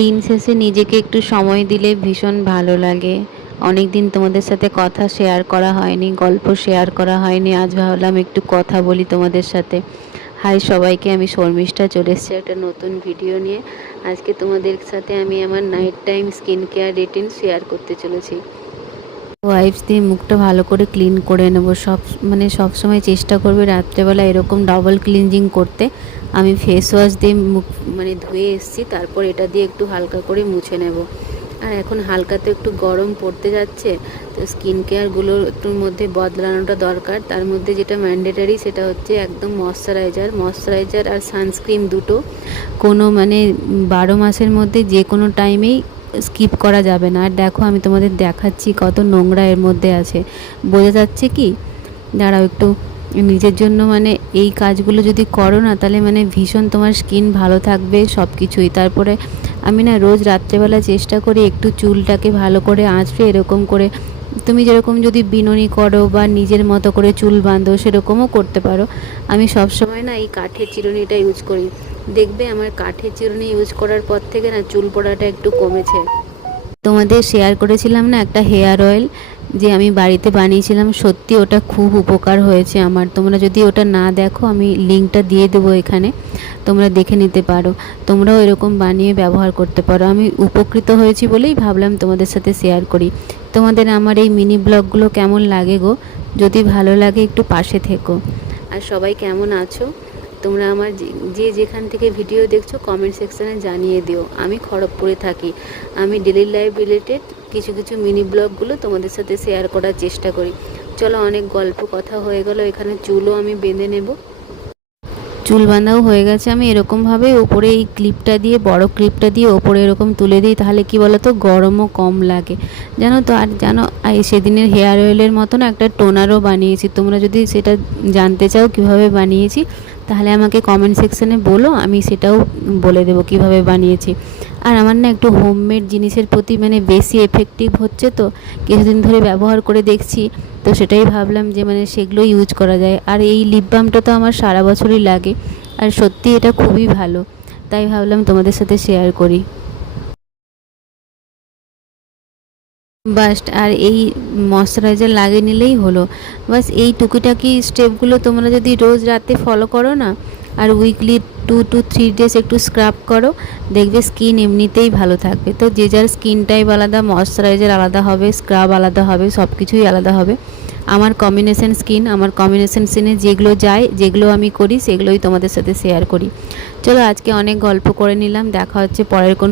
দিন শেষে নিজেকে একটু সময় দিলে ভীষণ ভালো লাগে। অনেক দিন তোমাদের সাথে কথা শেয়ার করা হয়নি, গল্প শেয়ার করা হয়নি। আজ ভাবলাম একটু কথা বলি তোমাদের সাথে। হাই সবাইকে, আমি শর্মিষ্ঠা চলে এসেছি একটা নতুন ভিডিও নিয়ে। আজকে তোমাদের সাথে আমি আমার night time skin care routine share করতে চলেছি। ওয়াইপস দিয়ে মুখটা ভালো করে ক্লিন করে নেব। সব সময় চেষ্টা করবে রাত্রেবেলা এরকম ডাবল ক্লিনজিং করতে। আমি ফেস ওয়াশ দিয়ে মুখ ধুয়ে এসেছি, তারপর এটা দিয়ে একটু হালকা করে মুছে নেব। আর এখন হালকা তো একটু গরম পড়তে যাচ্ছে, তো স্কিন কেয়ারগুলোর একটু মধ্যে বদলানোটা দরকার। তার মধ্যে যেটা ম্যান্ডেটারি সেটা হচ্ছে একদম ময়শ্চারাইজার আর সানস্ক্রিন দুটো কোনো 12 মাসের মধ্যে যে কোনো টাইমেই স্কিপ করা যাবে না। আর দেখো আমি তোমাদের দেখাচ্ছি কত নোংরা এর মধ্যে আছে, বোঝা যাচ্ছে কি? দাঁড়াও একটু, নিজের জন্য এই কাজগুলো যদি করো না, তাহলে ভীষণ তোমার স্কিন ভালো থাকবে সব কিছুই। তারপরে আমি রোজ রাত্রেবেলা চেষ্টা করি একটু চুলটাকে ভালো করে আঁচড়ে এরকম করে, তুমি যেরকম যদি বিনুনি করো বা নিজের মতো করে চুল বাঁধো সেরকমও করতে পারো। আমি সবসময় এই কাঠের চিরুনিটা ইউজ করি। দেখবে আমার কাঠের চিরুনি ইউজ করার পর থেকে চুল পড়াটা একটু কমেছে। তোমাদের শেয়ার করেছিলাম না একটা হেয়ার অয়েল যে আমি বাড়িতে বানিয়েছিলাম, সত্যি ওটা খুব উপকার হয়েছে আমার। তোমরা যদি ওটা না দেখো, আমি লিঙ্কটা দিয়ে দেবো এখানে, তোমরা দেখে নিতে পারো। তোমরাও এরকম বানিয়ে ব্যবহার করতে পারো। আমি উপকৃত হয়েছি বলেই ভাবলাম তোমাদের সাথে শেয়ার করি। তোমাদের আমার এই মিনি ব্লগগুলো কেমন লাগে গো? যদি ভালো লাগে একটু পাশে থেকো। আর সবাই কেমন আছো? তোমরা আমার যে যেখান থেকে ভিডিও দেখছো কমেন্ট সেকশানে জানিয়ে দিও। আমি খড়গপুরে থাকি। আমি ডেলি লাইফ রিলেটেড কিছু কিছু মিনি ব্লগগুলো তোমাদের সাথে শেয়ার করার চেষ্টা করি। চলো, অনেক গল্প কথা হয়ে গেল। এখানে চুলও আমি বেঁধে নেব। চুল বাঁধাও হয়ে গেছে। আমি এরকমভাবে ওপরে এই ক্লিপটা দিয়ে, বড় ক্লিপটা দিয়ে ওপরে এরকম তুলে দিই, তাহলে কি বলো তো, গরমও কম লাগে, জানো তো। আর জানো, সেদিনের হেয়ার অয়েলের মতন একটা টোনারও বানিয়েছি। তোমরা যদি সেটা জানতে চাও কিভাবে বানিয়েছি, তাহলে আমাকে কমেন্ট সেকশানে বলো, আমি সেটাও বলে দেবো কিভাবে বানিয়েছি। আর আমার একটু হোমমেড জিনিসের প্রতি বেশি এফেক্টিভ হচ্ছে, তো কিছুদিন ধরে ব্যবহার করে দেখছি, তো সেটাই ভাবলাম যে সেগুলো ইউজ করা যায়। আর এই লিপ বামটা তো আমার সারা বছরই লাগে, আর সত্যি এটা খুবই ভালো, তাই ভাবলাম তোমাদের সাথে শেয়ার করি। বাস, আর এই ময়শ্চারাইজার লাগিয়ে নিলেই হলো। বাস, এই টুকিটাকি স্টেপগুলো তোমরা যদি রোজ রাতে ফলো করো না, আর উইকলি 2 to 3 ডেজ একটু স্ক্রাব করো, দেখবে স্কিন এমনিতেই ভালো থাকবে। তো যে যার স্কিন টাইপ আলাদা, ময়শ্চারাইজার আলাদা হবে, স্ক্রাব আলাদা হবে, সব কিছুই আলাদা হবে। আমার কম্বিনেশন স্কিনে যেগুলো যায়, যেগুলো আমি করি, সেগুলোই তোমাদের সাথে শেয়ার করি। চলো, আজকে অনেক গল্প করে নিলাম। দেখা হচ্ছে পরের কোনো